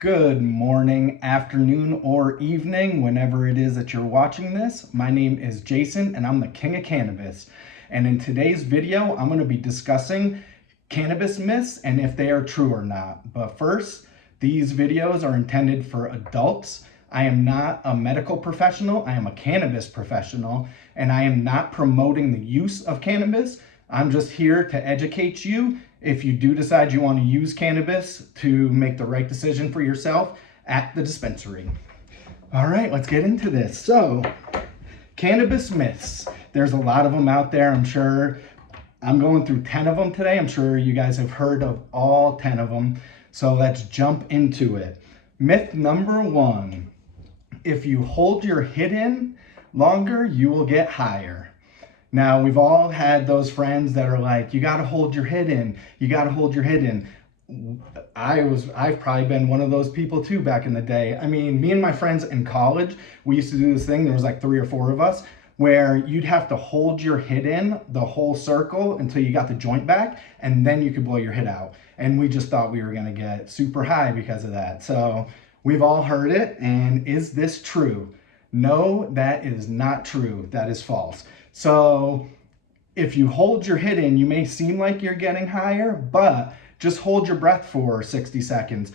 Good morning, afternoon, or evening, whenever it is that you're watching this. My name is Jason and I'm the King of Cannabis. And in today's video, I'm going to be discussing cannabis myths and if they are true or not. But first, these videos are intended for adults. I am not a medical professional. I am a cannabis professional, and I am not promoting the use of cannabis. I'm just here to educate you if you do decide you want to use cannabis to make the right decision for yourself at the dispensary. All right, let's get into this. So, cannabis myths. There's a lot of them out there, I'm sure. I'm going through 10 of them today. I'm sure you guys have heard of all 10 of them. So let's jump into it. Myth number 1. If you hold your hit in longer, you will get higher. Now, we've all had those friends that are like, you got to hold your hit in. You got to hold your hit in. I've probably been one of those people too back in the day. I mean, me and my friends in college, we used to do this thing. There was like 3 or 4 of us where you'd have to hold your hit in the whole circle until you got the joint back, and then you could blow your hit out. And we just thought we were going to get super high because of that. So we've all heard it. And is this true? No, that is not true. That is false. So if you hold your hit in, you may seem like you're getting higher, but just hold your breath for 60 seconds.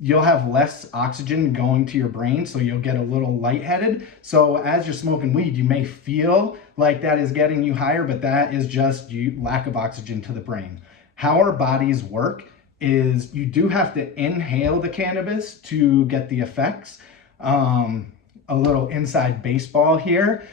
You'll have less oxygen going to your brain, so you'll get a little lightheaded. So as you're smoking weed, you may feel like that is getting you higher, but that is just lack of oxygen to the brain. How our bodies work is you do have to inhale the cannabis to get the effects. A little inside baseball here.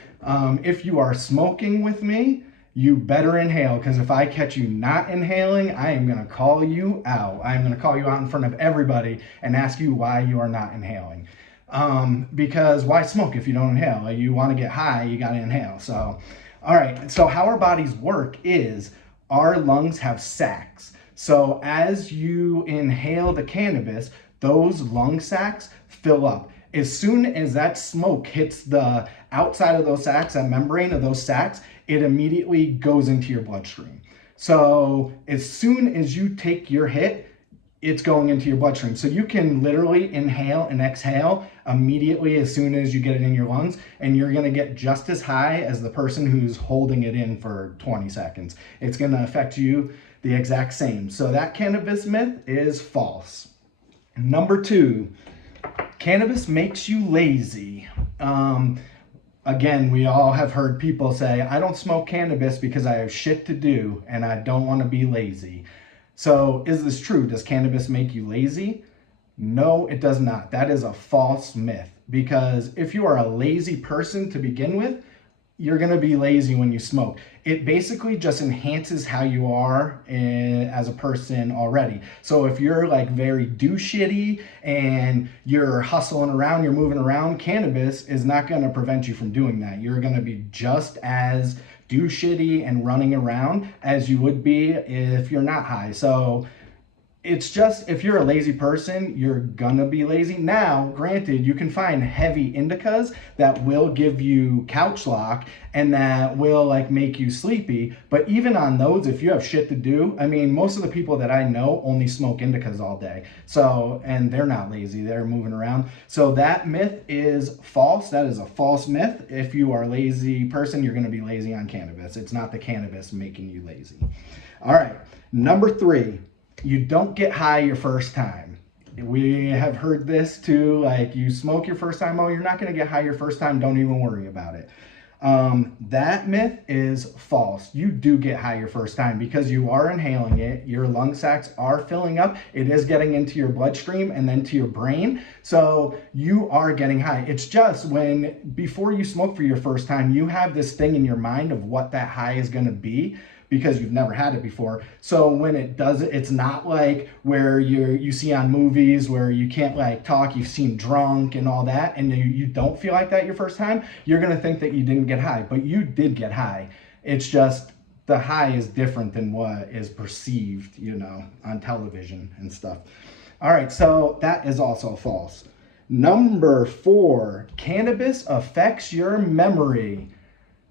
If you are smoking with me, you better inhale, because if I catch you not inhaling, I am going to call you out. I'm going to call you out in front of everybody and ask you why you are not inhaling. Because why smoke if you don't inhale? You want to get high, you got to inhale. So, all right. So how our bodies work is our lungs have sacs. So as you inhale the cannabis, those lung sacs fill up. As soon as that smoke hits the outside of those sacs, that membrane of those sacs, it immediately goes into your bloodstream. So as soon as you take your hit, it's going into your bloodstream. So you can literally inhale and exhale immediately as soon as you get it in your lungs, and you're going to get just as high as the person who's holding it in for 20 seconds. It's going to affect you the exact same. So that cannabis myth is false. Number 2. Cannabis makes you lazy. Again, we all have heard people say, I don't smoke cannabis because I have shit to do and I don't want to be lazy. So is this true? Does cannabis make you lazy? No, it does not. That is a false myth, because if you are a lazy person to begin with, you're going to be lazy when you smoke. It basically just enhances how you are as a person already. So if you're like very do-shitty and you're hustling around, you're moving around, cannabis is not going to prevent you from doing that. You're going to be just as do-shitty and running around as you would be if you're not high. So it's just, if you're a lazy person, you're gonna be lazy. Now, granted, you can find heavy indicas that will give you couch lock and that will like make you sleepy. But even on those, if you have shit to do, I mean, most of the people that I know only smoke indicas all day. So, and they're not lazy, they're moving around. So that myth is false. That is a false myth. If you are a lazy person, you're gonna be lazy on cannabis. It's not the cannabis making you lazy. All right, number 3. You don't get high your first time. We have heard this too, like you smoke your first time, oh, you're not going to get high your first time, don't even worry about it. That myth is false. You do get high your first time because you are inhaling it, your lung sacs are filling up, it is getting into your bloodstream and then to your brain, so you are getting high. It's just before you smoke for your first time, you have this thing in your mind of what that high is going to be, because you've never had it before. So when it does it, it's not like where you see on movies where you can't like talk, you've seen drunk and all that, and you don't feel like that your first time. You're gonna think that you didn't get high, but you did get high. It's just the high is different than what is perceived, on television and stuff. All right, so that is also false. Number 4, cannabis affects your memory.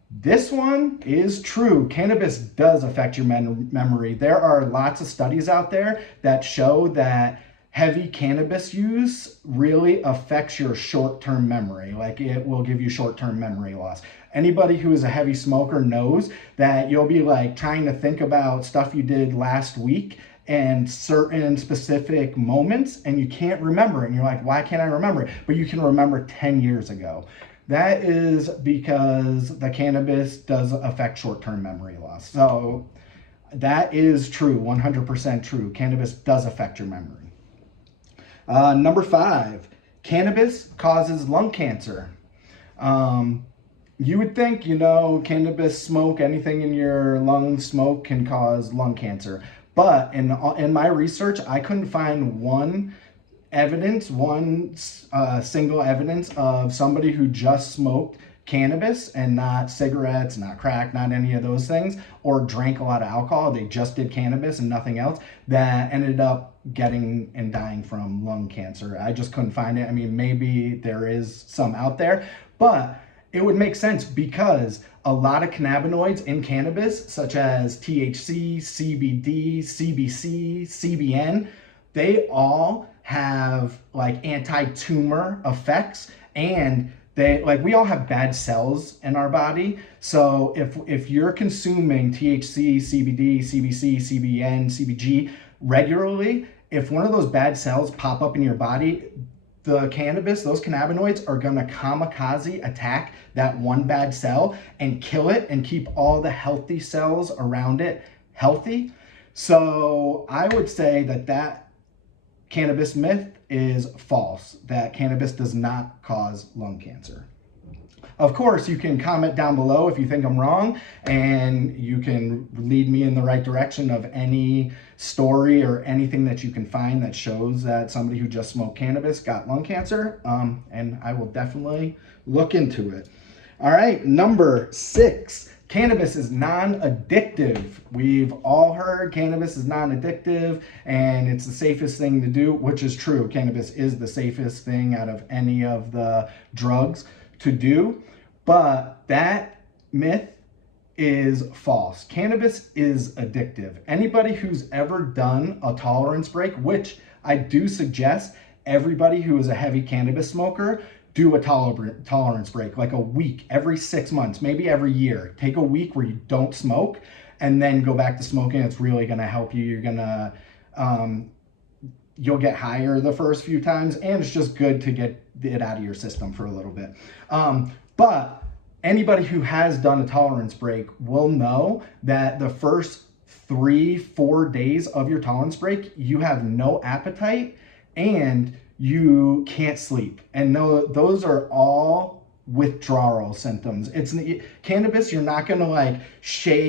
This one is true. Cannabis does affect your memory. There are lots of studies out there that show that heavy cannabis use really affects your short-term memory. Like, it will give you short-term memory loss. Anybody who is a heavy smoker knows that you'll be like trying to think about stuff you did last week and certain specific moments, and you can't remember it. And you're like, why can't I remember it? But you can remember 10 years ago. That is because the cannabis does affect short-term memory loss. So that is true, 100% true. Cannabis does affect your memory. Number 5, cannabis causes lung cancer. You would think, cannabis smoke, anything in your lungs smoke can cause lung cancer. But in my research, I couldn't find one single evidence of somebody who just smoked cannabis and not cigarettes, not crack, not any of those things, or drank a lot of alcohol. They just did cannabis and nothing else, that ended up getting and dying from lung cancer. I just couldn't find it. I mean, maybe there is some out there, but it would make sense because a lot of cannabinoids in cannabis, such as THC, CBD, CBC, CBN, they all have like anti-tumor effects, and we all have bad cells in our body. So if you're consuming THC, CBD, CBC, CBN, CBG regularly, if one of those bad cells pop up in your body, the cannabis, those cannabinoids are gonna kamikaze attack that one bad cell and kill it and keep all the healthy cells around it healthy. So I would say that cannabis myth is false, that cannabis does not cause lung cancer. Of course, you can comment down below if you think I'm wrong, and you can lead me in the right direction of any story or anything that you can find that shows that somebody who just smoked cannabis got lung cancer, and I will definitely look into it. All right, number 6. Cannabis is non-addictive. We've all heard cannabis is non-addictive and it's the safest thing to do, which is true. Cannabis is the safest thing out of any of the drugs to do, but that myth is false. Cannabis is addictive. Anybody who's ever done a tolerance break, which I do suggest everybody who is a heavy cannabis smoker do a tolerance break, like a week, every 6 months, maybe every year. Take a week where you don't smoke and then go back to smoking. It's really gonna help you. You're gonna, you'll get higher the first few times, and it's just good to get it out of your system for a little bit. But anybody who has done a tolerance break will know that the first 3-4 days of your tolerance break, you have no appetite and you can't sleep. And no, those are all withdrawal symptoms. It's cannabis, you're not gonna like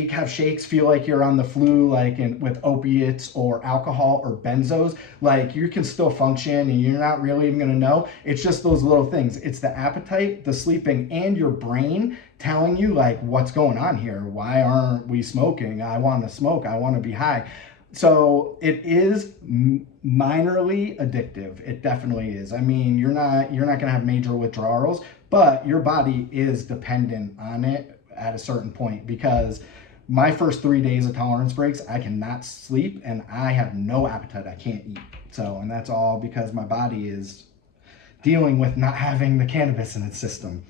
have shakes, feel like you're on the flu, like with opiates or alcohol or benzos. Like, you can still function and you're not really even gonna know. It's just those little things. It's the appetite, the sleeping, and your brain telling you like, what's going on here? Why aren't we smoking? I want to smoke, I want to be high. So it is minorly addictive. It definitely is. I mean, you're not gonna have major withdrawals, but your body is dependent on it at a certain point, because my first 3 days of tolerance breaks, I cannot sleep and I have no appetite. I can't eat. So, and that's all because my body is dealing with not having the cannabis in its system.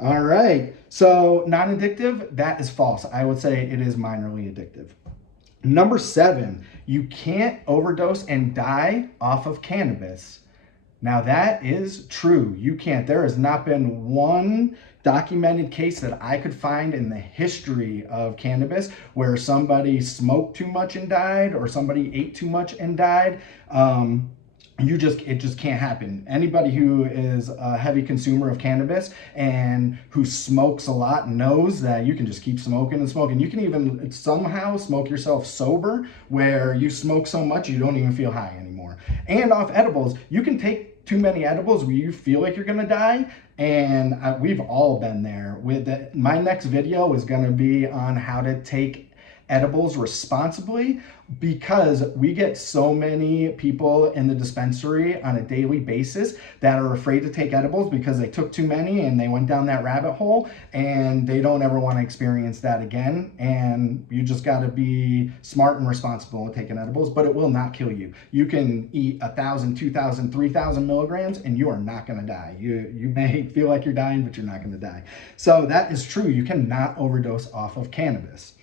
All right. So non-addictive, that is false. I would say it is minorly addictive. Number 7, you can't overdose and die off of cannabis. Now that is true. You can't. There has not been one documented case that I could find in the history of cannabis where somebody smoked too much and died, or somebody ate too much and died. It just can't happen. Anybody who is a heavy consumer of cannabis and who smokes a lot knows that you can just keep smoking and smoking. You can even somehow smoke yourself sober, where you smoke so much you don't even feel high anymore. And off edibles, you can take too many edibles where you feel like you're gonna die, and we've all been there. My next video is gonna be on how to take edibles responsibly, because we get so many people in the dispensary on a daily basis that are afraid to take edibles because they took too many and they went down that rabbit hole, and they don't ever want to experience that again. And you just got to be smart and responsible with taking edibles, but it will not kill you. You can eat 1,000, 2,000, 3,000 milligrams and you are not going to die. You may feel like you're dying, but you're not going to die. So that is true. You cannot overdose off of cannabis.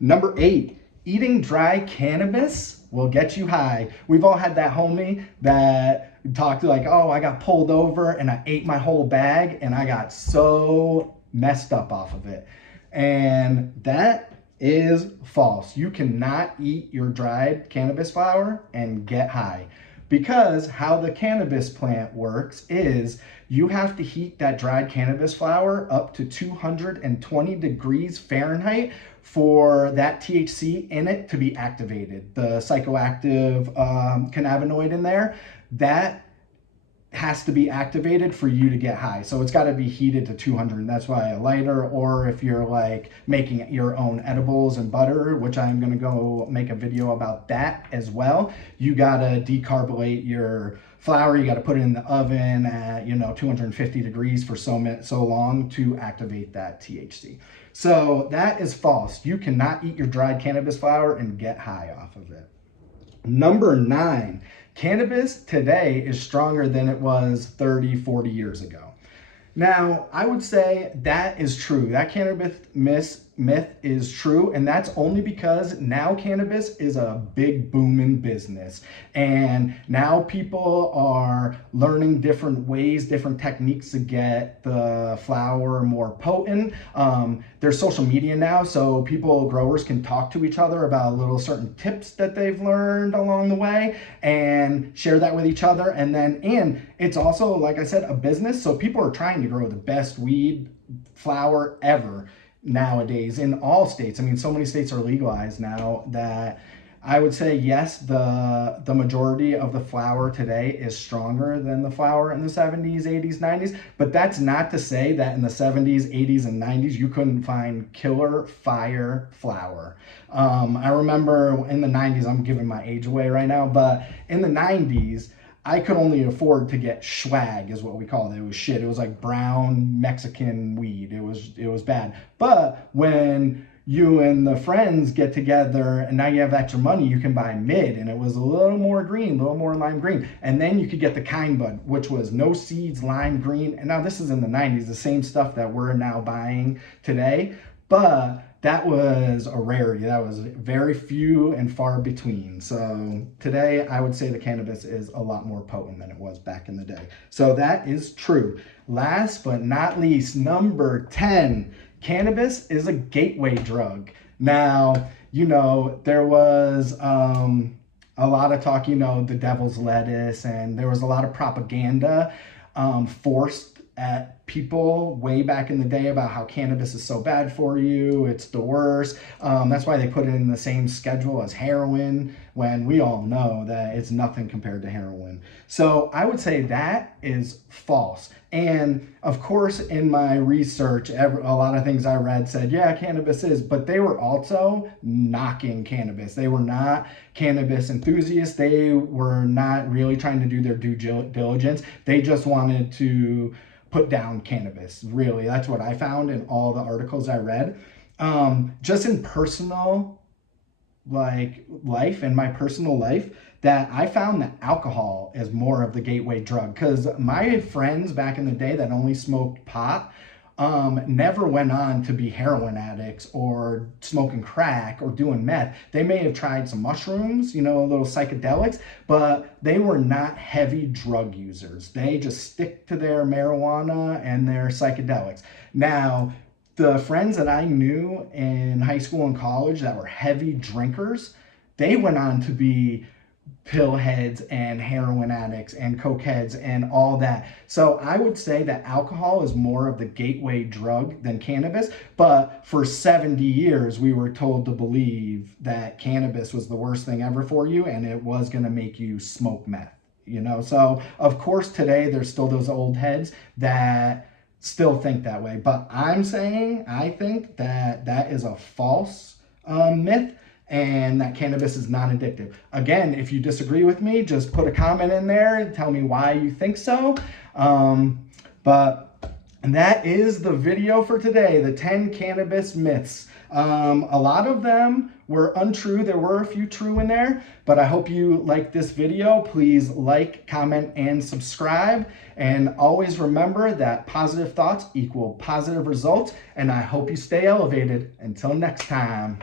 Number 8, eating dry cannabis will get you high. We've all had that homie that talked like, oh, I got pulled over and I ate my whole bag and I got so messed up off of it. And that is false. You cannot eat your dried cannabis flower and get high, because how the cannabis plant works is you have to heat that dried cannabis flower up to 220 degrees Fahrenheit for that THC in it to be activated. The psychoactive cannabinoid in there, that has to be activated for you to get high. So it's got to be heated to 200. And that's why a lighter, or if you're like making your own edibles and butter, which I'm going to go make a video about that as well, you got to decarbonate your flour. You got to put it in the oven at 250 degrees for so long to activate that THC. So that is false. You cannot eat your dried cannabis flower and get high off of it. Number 9, cannabis today is stronger than it was 30, 40 years ago. Now, I would say that is true. That cannabis myth is true, and that's only because now cannabis is a big booming business. And now people are learning different ways, different techniques to get the flower more potent. There's social media now, so growers can talk to each other about little certain tips that they've learned along the way and share that with each other. And it's also, like I said, a business. So people are trying to grow the best weed flower ever nowadays in all states. I mean, so many states are legalized now that I would say, yes, the majority of the flower today is stronger than the flower in the 70s, 80s, 90s. But that's not to say that in the 70s, 80s, and 90s, you couldn't find killer fire flower. I remember in the 90s, I'm giving my age away right now, but in the 90s, I could only afford to get swag, is what we call it. It was shit. It was like brown Mexican weed. It was bad. But when you and the friends get together and now you have extra money, you can buy mid, and it was a little more green, a little more lime green. And then you could get the kind bud, which was no seeds, lime green. And now this is in the 90s, the same stuff that we're now buying today. But that was a rarity. That was very few and far between. So today, I would say the cannabis is a lot more potent than it was back in the day. So that is true. Last but not least, number 10, cannabis is a gateway drug. Now, there was a lot of talk, the devil's lettuce, and there was a lot of propaganda forced at people way back in the day about how cannabis is so bad for you, it's the worst. That's why they put it in the same schedule as heroin, when we all know that it's nothing compared to heroin. So I would say that is false. And of course, in my research, a lot of things I read said, yeah, cannabis is, but they were also knocking cannabis. They were not cannabis enthusiasts. They were not really trying to do their due diligence. They just wanted to put down cannabis. Really, that's what I found in all the articles I read. Just in personal life, in my personal life, that I found that alcohol is more of the gateway drug. Because my friends back in the day that only smoked pot never went on to be heroin addicts or smoking crack or doing meth. They may have tried some mushrooms, little psychedelics, but they were not heavy drug users. They just stick to their marijuana and their psychedelics. Now, the friends that I knew in high school and college that were heavy drinkers, they went on to be pill heads and heroin addicts and coke heads and all that. So I would say that alcohol is more of the gateway drug than cannabis. But for 70 years, we were told to believe that cannabis was the worst thing ever for you and it was going to make you smoke meth. So of course today there's still those old heads that still think that way. But I think that is a false myth, and that cannabis is non-addictive. Again, if you disagree with me, just put a comment in there and tell me why you think so. But that is the video for today, the 10 cannabis myths. A lot of them were untrue. There were a few true in there, but I hope you like this video. Please like, comment, and subscribe. And always remember that positive thoughts equal positive results. And I hope you stay elevated. Until next time.